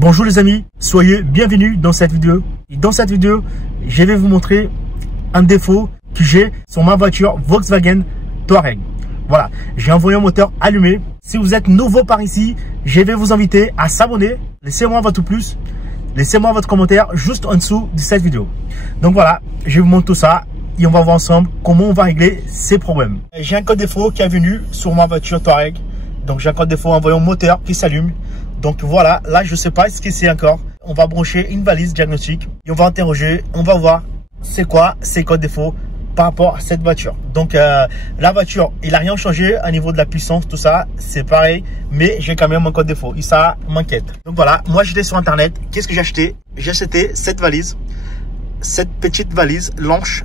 Bonjour les amis, soyez bienvenus dans cette vidéo. Et dans cette vidéo, je vais vous montrer un défaut que j'ai sur ma voiture Volkswagen Touareg. Voilà, j'ai envoyé un moteur allumé. Si vous êtes nouveau par ici, je vais vous inviter à s'abonner. Laissez-moi votre pouce, laissez-moi votre commentaire juste en dessous de cette vidéo. Donc voilà, je vous montre tout ça et on va voir ensemble comment on va régler ces problèmes. J'ai un code défaut qui est venu sur ma voiture Touareg. Donc j'ai un code défaut en voyant moteur qui s'allume. Donc voilà, là je ne sais pas ce que c'est encore. On va brancher une valise diagnostique et on va interroger, on va voir c'est quoi ces codes défauts par rapport à cette voiture. Donc la voiture, il n'a rien changé au niveau de la puissance, tout ça, c'est pareil, mais j'ai quand même un code défaut et ça m'inquiète. Donc voilà, moi j'étais sur internet, qu'est-ce que j'ai acheté? J'ai acheté cette valise, cette petite valise Lanche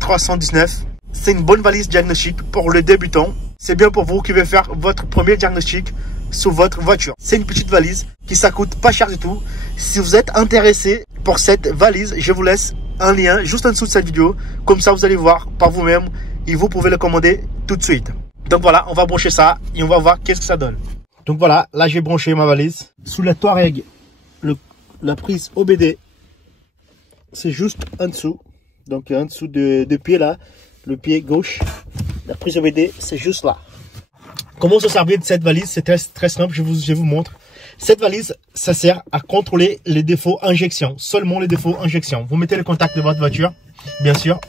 319. C'est une bonne valise diagnostique pour le débutant. C'est bien pour vous qui voulez faire votre premier diagnostic sur votre voiture. C'est une petite valise qui ça coûte pas cher du tout. Si vous êtes intéressé pour cette valise, je vous laisse un lien juste en dessous de cette vidéo. Comme ça, vous allez voir par vous-même et vous pouvez le commander tout de suite. Donc voilà, on va brancher ça et on va voir qu'est-ce que ça donne. Donc voilà, là j'ai branché ma valise. Sous la Touareg, la prise OBD, c'est juste en dessous. Donc en dessous de pied là, le pied gauche. La prise OBD, c'est juste là. Comment se servir de cette valise? C'est très simple, je vous montre. Cette valise, ça sert à contrôler les défauts injection. Seulement les défauts injection. Vous mettez le contact de votre voiture, bien sûr.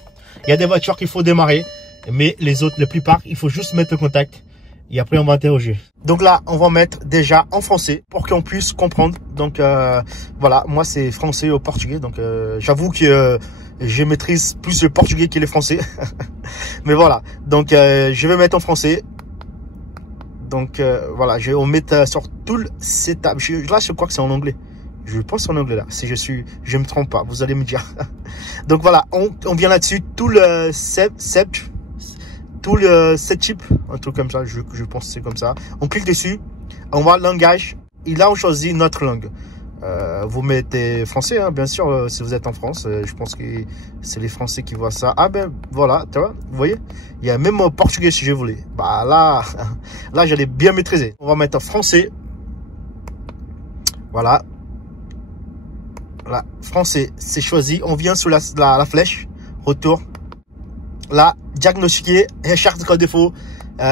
Il y a des voitures qu'il faut démarrer, mais les autres, la plupart, il faut juste mettre le contact. Et après, on va interroger. Donc là, on va mettre déjà en français pour qu'on puisse comprendre. Donc voilà, moi c'est français au portugais. Donc j'avoue que je maîtrise plus le portugais que le français. Mais voilà, donc je vais mettre en français. Donc voilà, on met sur tout le setup. Là, je crois que c'est en anglais. Je pense en anglais là. Si je me trompe pas, vous allez me dire. Donc voilà, on vient là-dessus. Tout le setup, un truc comme ça. Je pense que c'est comme ça. On clique dessus. On va langage. Et là, on choisit notre langue. Vous mettez français, hein, bien sûr, si vous êtes en France. Je pense que c'est les Français qui voient ça. Ah ben voilà, tu vois, vous voyez, il y a même portugais si je voulais. Bah là j'allais bien maîtriser. On va mettre français. Voilà. Là, français, c'est choisi. On vient sur la flèche, retour. Là, diagnostiquer, recherche de code défaut.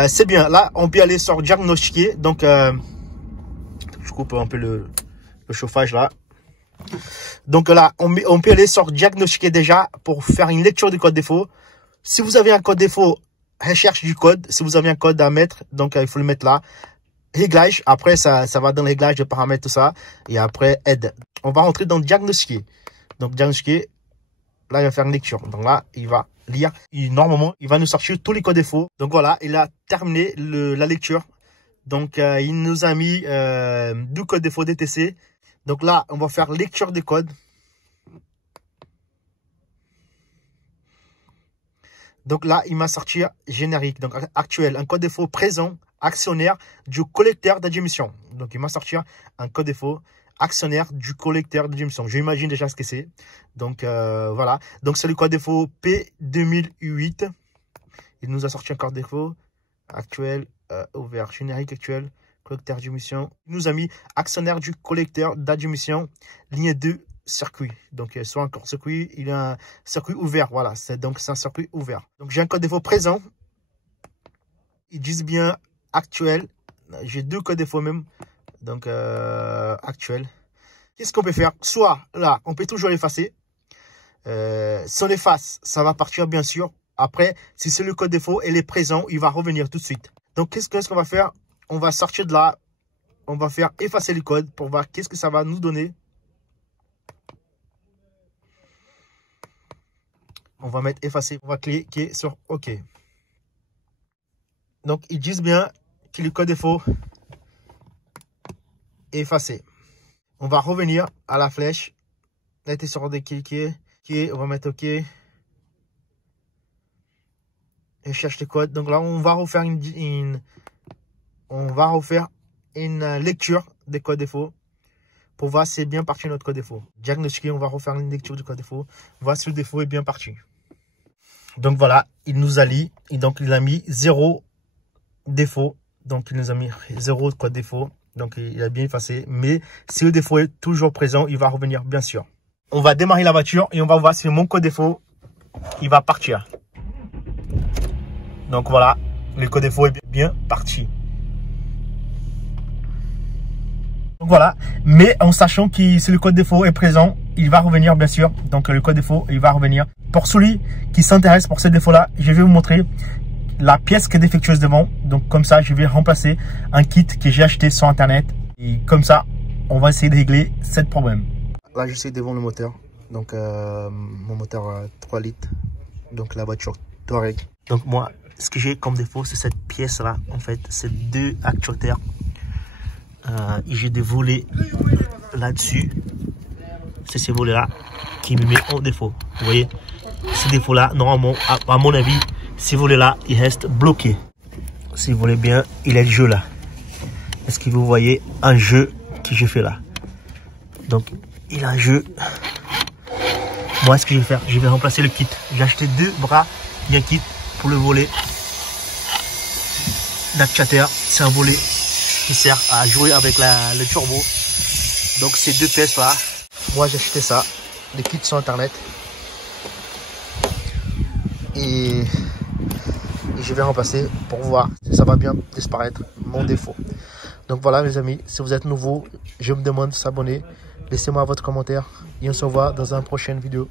C'est bien. Là, on peut aller sur diagnostiquer. Donc, je coupe un peu le chauffage là. Donc là, on peut aller sur diagnostiquer déjà pour faire une lecture du code défaut. Si vous avez un code défaut, recherche du code. Si vous avez un code à mettre, donc il faut le mettre là. Réglage, après ça va dans le réglage de paramètres, tout ça. Et après, aide. On va rentrer dans diagnostiquer. Donc diagnostiquer, là il va faire une lecture. Donc là, il va lire. Et normalement, il va nous sortir tous les codes défauts. Donc voilà, il a terminé la lecture. Donc il nous a mis du code défaut DTC. Donc là, on va faire lecture des codes. Donc là, il m'a sorti générique, donc actuel, un code défaut présent, actionnaire du collecteur d'admission. Donc il m'a sorti un code défaut actionnaire du collecteur d'admission. J'imagine déjà ce que c'est. Donc voilà. Donc c'est le code défaut P2008. Il nous a sorti un code défaut actuel, ouvert, générique actuel. Collecteur d'admission. Il nous a mis actionnaire du collecteur d'admission, ligne 2, circuit. Donc, soit encore circuit, il y a un circuit ouvert. Voilà, donc c'est un circuit ouvert. Donc, j'ai un code défaut présent. Ils disent bien actuel. J'ai deux codes défauts même. Donc, actuel. Qu'est-ce qu'on peut faire? Soit là, on peut toujours l'effacer. Si on l'efface, ça va partir bien sûr. Après, si c'est le code défaut, il est présent, il va revenir tout de suite. Donc, qu'est-ce qu'on va faire? On va sortir de là, on va faire effacer le code pour voir qu'est-ce que ça va nous donner. On va mettre effacer, on va cliquer sur OK. Donc, ils disent bien que le code défaut est effacé. On va revenir à la flèche. Là, était sur des cliquer. On va mettre OK. Et cherche le code. Donc là, on va refaire une lecture des codes défauts pour voir si c'est bien parti notre code défaut. Diagnostiquer, on va refaire une lecture du code défaut, voir si le défaut est bien parti. Donc voilà, il nous a lu et donc il a mis 0 défaut. Donc il nous a mis 0 code défaut. Donc, il a bien effacé. Mais si le défaut est toujours présent, il va revenir, bien sûr. On va démarrer la voiture et on va voir si mon code défaut, il va partir. Donc, voilà. Le code défaut est bien parti. Donc, voilà. Mais en sachant que si le code défaut est présent, il va revenir, bien sûr. Donc, le code défaut, il va revenir. Pour celui qui s'intéresse pour ce défaut-là, je vais vous montrer la pièce qui est défectueuse devant. Donc comme ça, je vais remplacer un kit que j'ai acheté sur internet. Et comme ça, on va essayer de régler ce problème. Là, je suis devant le moteur. Donc mon moteur 3 litres. Donc la voiture Touareg. Donc moi, ce que j'ai comme défaut, c'est cette pièce-là. En fait, c'est 2 actuateurs. Et j'ai des volets là-dessus. C'est ces volets-là qui me met en défaut. Vous voyez, ce défaut-là, normalement, à mon avis, ces volets-là, ils restent bloqués. Si vous voulez bien, il est le jeu là. Est-ce que vous voyez un jeu que je fais là? Donc, il a un jeu. Moi, ce que je vais faire, je vais remplacer le kit. J'ai acheté 2 bras et un kit pour le volet d'actuateur. C'est un volet qui sert à jouer avec le turbo. Donc, ces 2 pièces là. Moi, j'ai acheté ça. Les kits sur internet. Et je vais remplacer pour voir si ça va bien disparaître mon défaut. Donc voilà mes amis, si vous êtes nouveau, je me demande de s'abonner. Laissez-moi votre commentaire et on se revoit dans une prochaine vidéo.